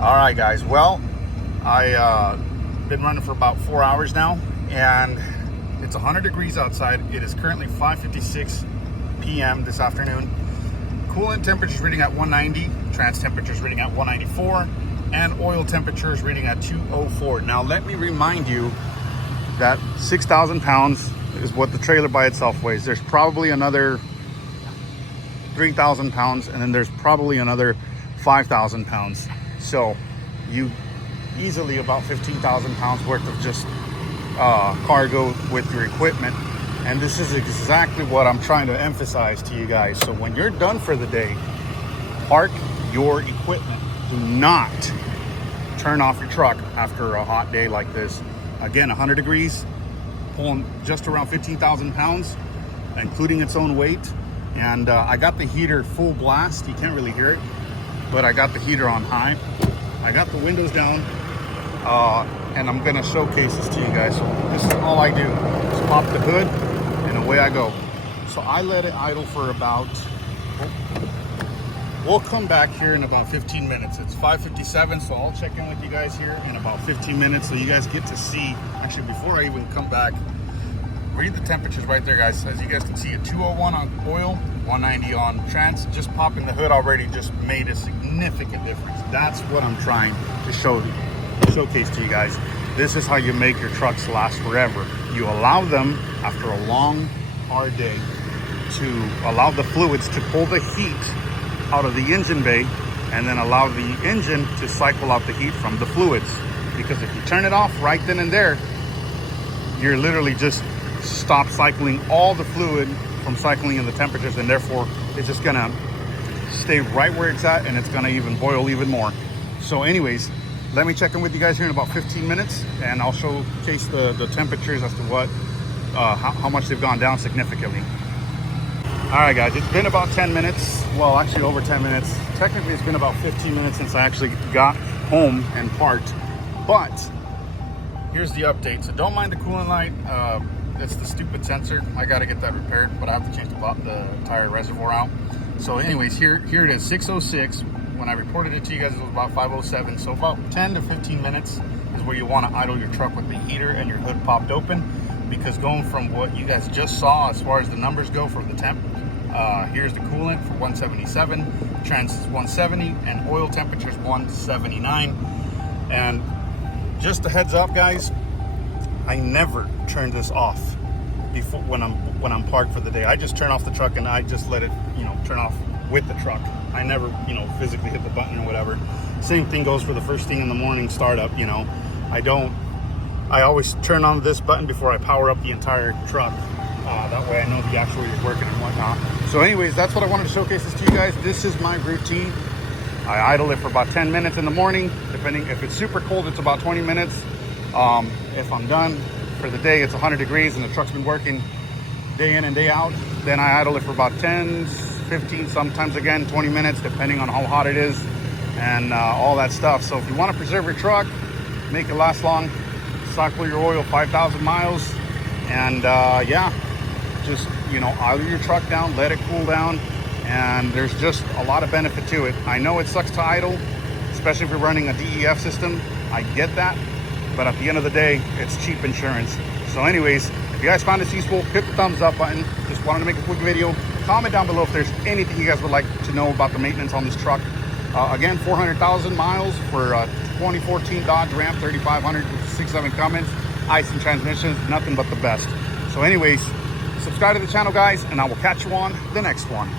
All right, guys. Well, I been running for about 4 hours now, and it's 100 degrees outside. It is currently 5:56 p.m. this afternoon. Coolant temperature is reading at 190. Trans temperature is reading at 194, and oil temperature is reading at 204. Now, let me remind you that 6,000 pounds is what the trailer by itself weighs. There's probably another 3,000 pounds, and then there's probably another 5,000 pounds. So you easily about 15,000 pounds worth of just cargo with your equipment. And this is exactly what I'm trying to emphasize to you guys. So when you're done for the day, park your equipment. Do not turn off your truck after a hot day like this. Again, 100 degrees, pulling just around 15,000 pounds, including its own weight. And I got the heater full blast. You can't really hear it, but I got the heater on high. I got the windows down, and I'm gonna showcase this to you guys. So this is all I do. Just pop the hood and away I go. So I let it idle for about, we'll come back here in about 15 minutes. It's 5:57, so I'll check in with you guys here in about 15 minutes so you guys get to see, actually before I even come back, read the temperatures right there, guys. As you guys can see, a 201 on oil, 190 on trans. Just popping the hood already just made a significant difference. That's what I'm trying to showcase to you guys. This is how you make your trucks last forever. You allow them, after a long, hard day, to allow the fluids to pull the heat out of the engine bay, and then allow the engine to cycle out the heat from the fluids. Because if you turn it off right then and there, you're literally just stop cycling all the fluid from cycling in the temperatures, and therefore it's just gonna stay right where it's at, and it's gonna even boil even more. So anyways, let me check in with you guys here in about 15 minutes, and I'll showcase the temperatures as to what how much they've gone down significantly. All right, guys, it's been about 10 minutes. Well, actually over 10 minutes. Technically, it's been about 15 minutes since I actually got home and parked. But here's the update. So don't mind the coolant light. It's the stupid sensor. I got to get that repaired, but I have to change the entire reservoir out. So anyways, here it is, 6:06. When I reported it to you guys, it was about 5:07. So about 10 to 15 minutes is where you want to idle your truck with the heater and your hood popped open. Because going from what you guys just saw as far as the numbers go for the temp, here's the coolant for 177, trans is 170, and oil temperature is 179. And just a heads up, guys, I never turn this off before when I'm parked for the day. I just turn off the truck and I just let it, turn off with the truck. I never, physically hit the button or whatever. Same thing goes for the first thing in the morning startup. I always turn on this button before I power up the entire truck. That way I know the actuator is working and whatnot. So anyways, that's what I wanted to showcase this to you guys. This is my routine. I idle it for about 10 minutes in the morning. Depending, if it's super cold, it's about 20 minutes. If I'm done for the day, it's 100 degrees and the truck's been working day in and day out, then I idle it for about 10, 15, sometimes again 20 minutes, depending on how hot it is and all that stuff. So if you want to preserve your truck, make it last long, cycle your oil 5,000 miles, and yeah, just idle your truck down, let it cool down, and there's just a lot of benefit to it. I know it sucks to idle, especially if you're running a DEF system. I get that, but at the end of the day, it's cheap insurance. So anyways, if you guys found this useful, hit the thumbs up button. Just wanted to make a quick video. Comment down below if there's anything you guys would like to know about the maintenance on this truck. Again, 400,000 miles for 2014 Dodge Ram 3500 with 6.7 Cummins, ICE and transmissions, nothing but the best. So anyways, subscribe to the channel, guys, and I will catch you on the next one.